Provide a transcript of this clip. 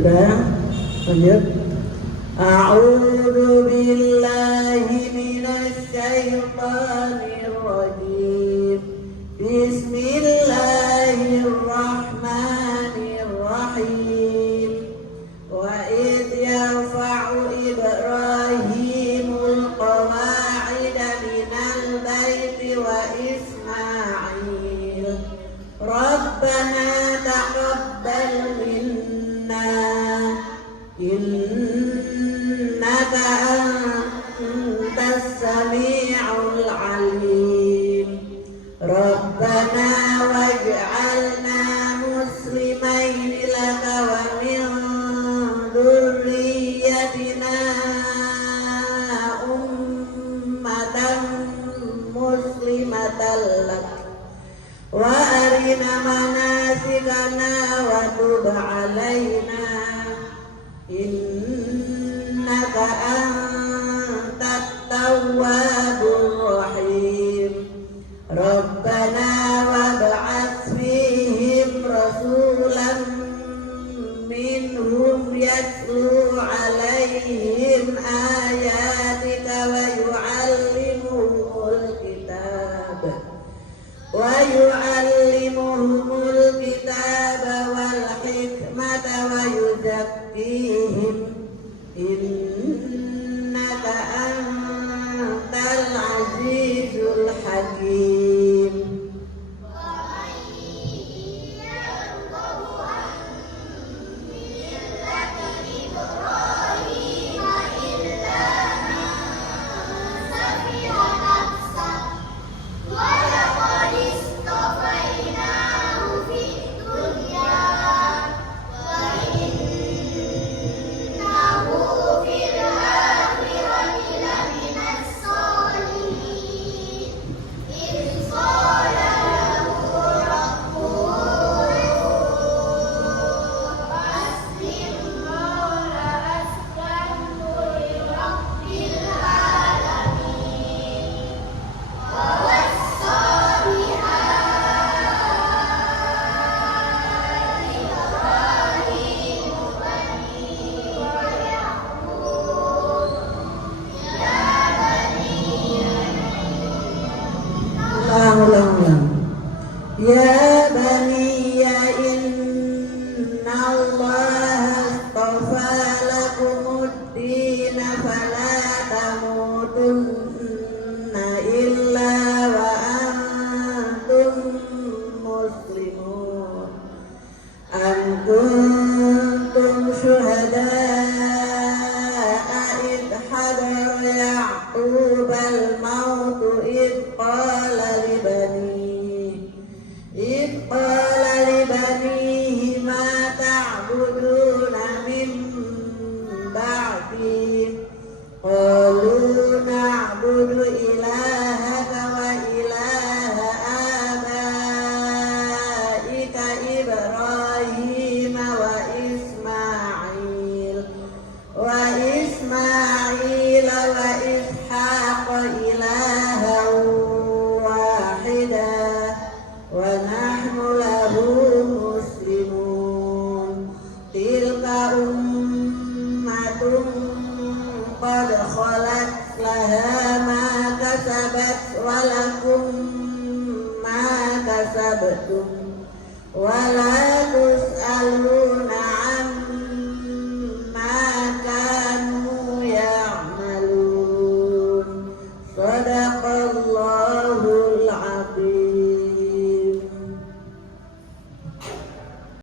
Sudah? Lanjut. A'udzu billahi minasy syaithanir rajim. Bismillahirrahmanirrahim. Wa idh yarfa'u Ibrahimul qawa'ida minal baiti wa Ismail. Rabbana taqabbal minna innaka antas sami'ul alim. Rabbana waj'alna muslimaini laka wa min dzurriyyatina ummatan muslimatan lak wa arina manasikana wa tub alaina innaka antat tawwabur rahim. Rabbana wab'ats fihim rasulan minhum yatlu alaihim ayatika wa yu'allimuhumul kitaba wal hikmata wa yuzakkihim innaka antal azizul hakim. Ya baniya inna Allah astafa lakumuddin fala tamutunna illa wa antum muslimun. Am kuntum syuhada'a idh hadara Ya'qubal mautu idh qala libanihi